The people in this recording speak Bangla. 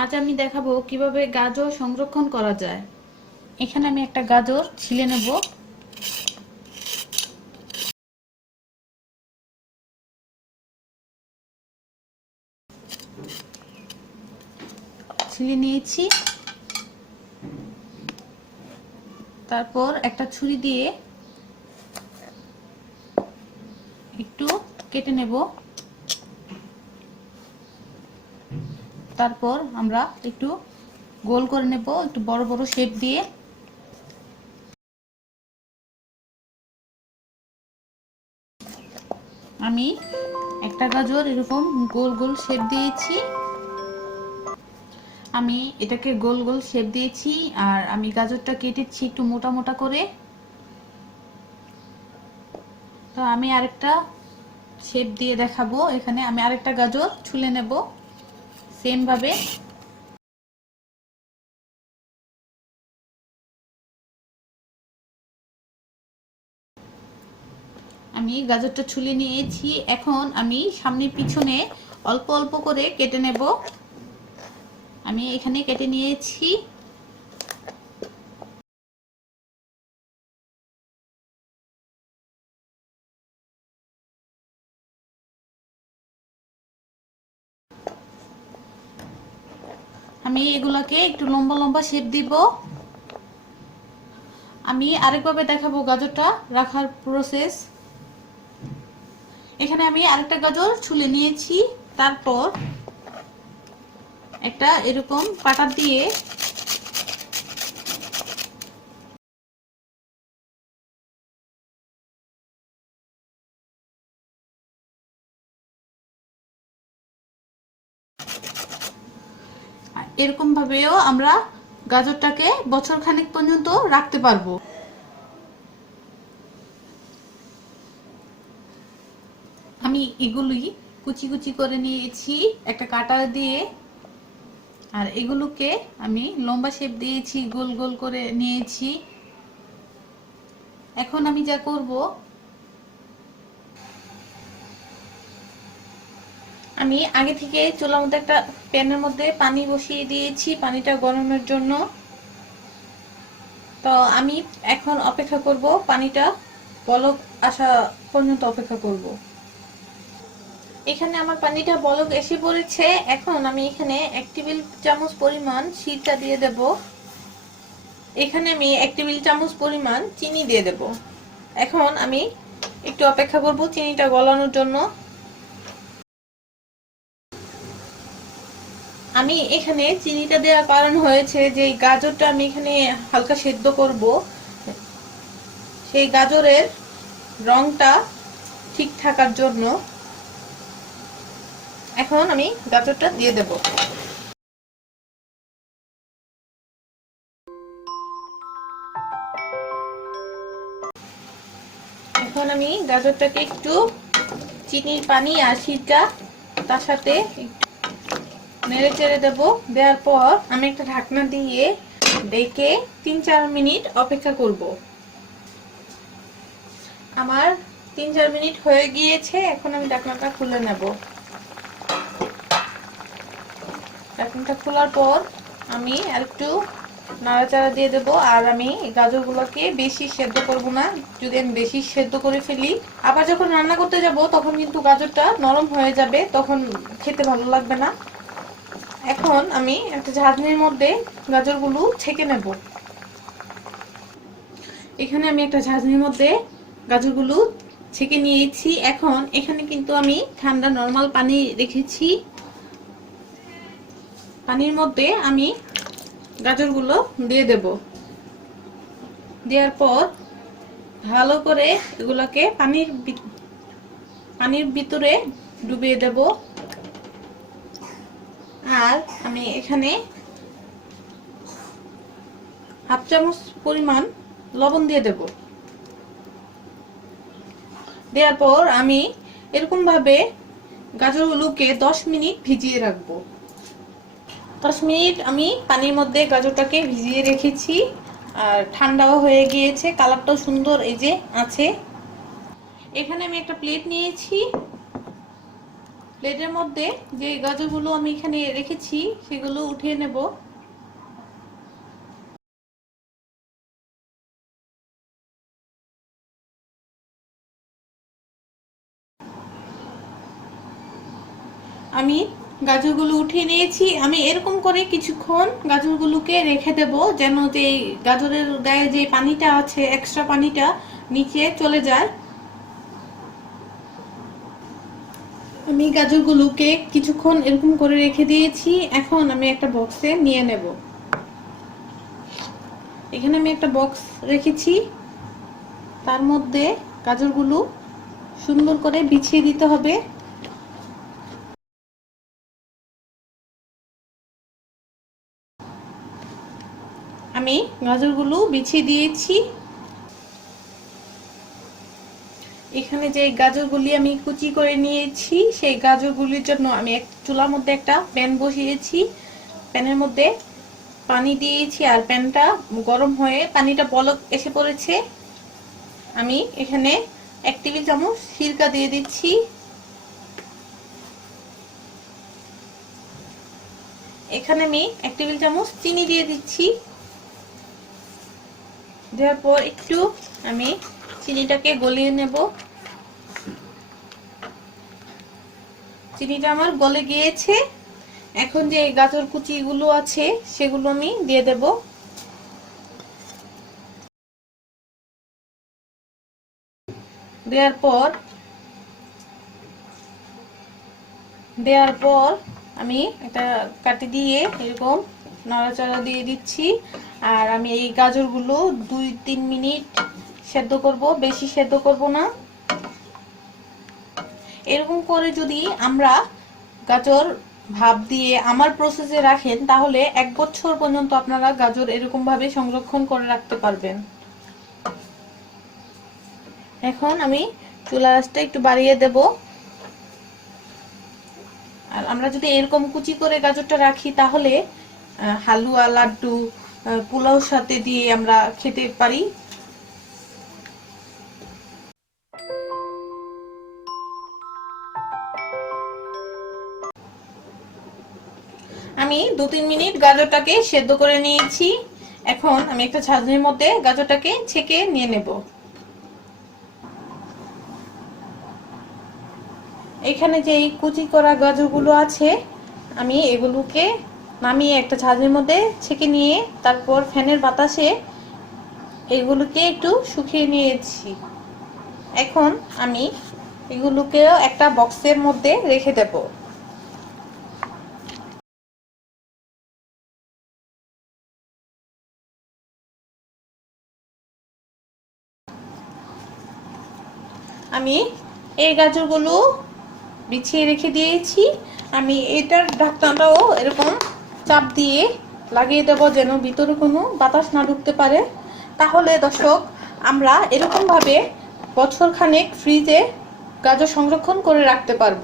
আজ আমি দেখাবো কীভাবে গাজর সংরক্ষণ করা যায়। এখানে আমি একটা গাজর ছিলে নেব। ছিলে নিয়েছি। তারপর একটা ছুরি দিয়ে একটু কেটে নেব। তারপর আমরা একটু গোল করে নেব, একটু বড় বড় শেপ দিয়ে। আমি একটা গাজর এরকম গোল গোল শেপ দিয়েছি। আমি এটাকে গোল গোল শেপ দিয়েছি আর আমি গাজরটা কেটেছি একটু মোটা মোটা করে। তো আমি আরেকটা শেপ দিয়ে দেখাবো। এখানে আমি আরেকটা গাজর ছুলে নেব। সেম ভাবে। আমি গাজরটা ছুলে নিয়েছি। এখন আমি সামনে পিছনে অল্প অল্প করে কেটে নেব। আমি এখানে কেটে নিয়েছি। আমি এগুলাকে একটু লম্বা লম্বা শেপ দিব। আমি আরেকভাবে দেখাবো গাজরটা রাখার প্রসেস এখানে আমি আরেকটা গাজর ছুলে নিয়েছি, তারপর একটা এরকম পাটা দিয়ে এরকম ভাবেও আমরা গাজরটাকে বছর খানেক পর্যন্ত রাখতে পারব। আমি এগুলি কুচি কুচি করে নিয়েছি, একটা কাটার দিয়ে। আর এগুলোকে আমি লম্বা শেপ দিয়েছি, গোল গোল করে নিয়েছি। এখন আমি যা করব আমি আগে থেকে চুলার মধ্যে একটা প্যানের মধ্যে পানি বসিয়ে দিয়েছি, পানিটা গরমের জন্য। তো আমি এখন অপেক্ষা করব, পানিটা বলক আসা পর্যন্ত অপেক্ষা করব। এখানে আমার পানিটা বলক এসে পড়েছে। এখন আমি এখানে এক টেবিল চামচ পরিমাণ শীতটা দিয়ে দেব। এখানে আমি এক টেবিল চামচ পরিমাণ চিনি দিয়ে দেব। এখন আমি একটু অপেক্ষা করব চিনিটা গলানোর জন্য। আমি এখানে চিনিটা দেওয়ার কারণ হয়েছে যে গাজরটা আমি এখানে হালকা সেদ্ধ করব। সেই গাজরের রংটা ঠিক থাকার জন্য এখন আমি গাজরটা দিয়ে দেব। এখন আমি গাজরটাকে একটু চিনির পানি আর শীতটা তার সাথে নেড়ে চেড়ে দেবো। দেওয়ার পর আমি একটা ঢাকনা দিয়ে ডেকে তিন চার মিনিট অপেক্ষা করব। আমার তিন চার মিনিট হয়ে গিয়েছে, এখন আমি ঢাকনাটা খুলে নেব। ঢাকনাটা খোলার পর আমি আর একটু নাড়াচাড়া দিয়ে দেবো, আর আমি গাজরগুলোকে বেশি সেদ্ধ করব না। যদি আমি বেশি সেদ্ধ করে ফেলি, আবার যখন রান্না করতে যাব, তখন কিন্তু গাজরটা নরম হয়ে যাবে, তখন খেতে ভালো লাগবে না। এখন আমি একটা ঝাঁঝনির মধ্যে গাজরগুলো ছেঁকে নেব। এখানে আমি একটা ঝাঁঝনির মধ্যে গাজরগুলো ছেঁকে নিয়েছি। এখন এখানে কিন্তু আমি ঠান্ডা নর্মাল পানি রেখেছি। পানির মধ্যে আমি গাজরগুলো দিয়ে দেব। দেওয়ার পর ভালো করে এগুলোকে পানির পানির ভিতরে ডুবিয়ে দেব। আর আমি এখানে হাফ চামচ পরিমাণ লবণ দিয়ে দেব। দেওয়ার পর আমি এরকম ভাবে গাজরগুলোকে দশ মিনিট ভিজিয়ে রাখব। দশ মিনিট আমি পানির মধ্যে গাজরটাকে ভিজিয়ে রেখেছি আর ঠান্ডাও হয়ে গিয়েছে, কালারটাও সুন্দর এই যে আছে। এখানে আমি একটা প্লেট নিয়েছি। প্লেটের মধ্যে যে গাজরগুলো আমি এখানে রেখেছি, সেগুলো উঠিয়ে নেব। আমি গাজরগুলো উঠিয়ে নিয়েছি। আমি এরকম করে কিছুক্ষণ গাজরগুলোকে রেখে দেব, যেন যে গাজরের গায়ে যে পানিটা আছে এক্সট্রা পানিটা নিচে চলে যায়। আমি গাজরগুলোকে কিছুক্ষণ এরকম করে রেখে দিয়েছি। এখন আমি একটা বক্সে নিয়ে নেব। এখানে আমি একটা বক্স রেখেছি। তার মধ্যে গাজরগুলো সুন্দর করে বিছিয়ে দিতে হবে। আমি গাজরগুলো বিছিয়ে দিয়েছি। এখানে যে গাজরগুলি আমি কুচি করে নিয়েছি, সেই গাজরগুলির জন্য আমি এক চুলার মধ্যে একটা প্যান বসিয়েছি। প্যানের মধ্যে পানি দিয়েছি আর প্যানটা গরম হয়ে পানিটা বলক এসে পড়েছে। আমি এখানে এক টেবিল চামচ সিরকা দিয়ে দিচ্ছি। এখানে আমি এক টেবিল চামচ চিনি দিয়ে দিচ্ছি। দেওয়ার পর একটু আমি চিনিটাকে গলিয়ে নেব। চিনিটা আমার গলে গিয়েছে। এখন যে গাজর কুচিগুলো আছে, সেগুলো আমি দিয়ে দেব। দেওয়ার পর দেওয়ার পর আমি একটা কাটি দিয়ে এরকম নাড়াচাড়া দিয়ে দিচ্ছি। আর আমি এই গাজরগুলো দুই তিন মিনিট সেদ্ধ করব। বেশি সেদ্ধ করব না। এরকম করে যদি আমরা গাজর ভাপ দিয়ে আমার প্রসেসে রাখেন, তাহলে এক বছর পর্যন্ত আপনারা গাজর এরকম ভাবে সংরক্ষণ করে রাখতে পারবেন। এখন আমি চুলা আঁচটা একটু বাড়িয়ে দেব। আর আমরা যদি এরকম কুচি করে গাজরটা রাখি, তাহলে হালুয়া, লাড্ডু পোলাওর সাথে দিয়ে আমরা খেতে পারি। আমি দু তিন মিনিট গাজরটাকে সেদ্ধ করে নিয়েছি। এখন আমি একটা ছাঁচনির মধ্যে গাজরটাকে ছেঁকে নিয়ে নেব। এখানে যে কুচি করা গাজরগুলো আছে, আমি এগুলোকে নামিয়ে একটা ছাঁচনির মধ্যে ছেঁকে নিয়ে তারপর ফ্যানের বাতাসে এগুলোকে একটু শুকিয়ে নিয়েছি। এখন আমি এগুলোকেও একটা বক্সের মধ্যে রেখে দেবো। আমি এই গাজরগুলো বিছিয়ে রেখে দিয়েছি। আমি এটার ঢাকনাটাও এরকম চাপ দিয়ে লাগিয়ে দেব যেন ভিতরে কোনো বাতাস না ঢুকতে পারে। তাহলে দর্শক, আমরা এরকমভাবে বছরখানেক ফ্রিজে গাজর সংরক্ষণ করে রাখতে পারব।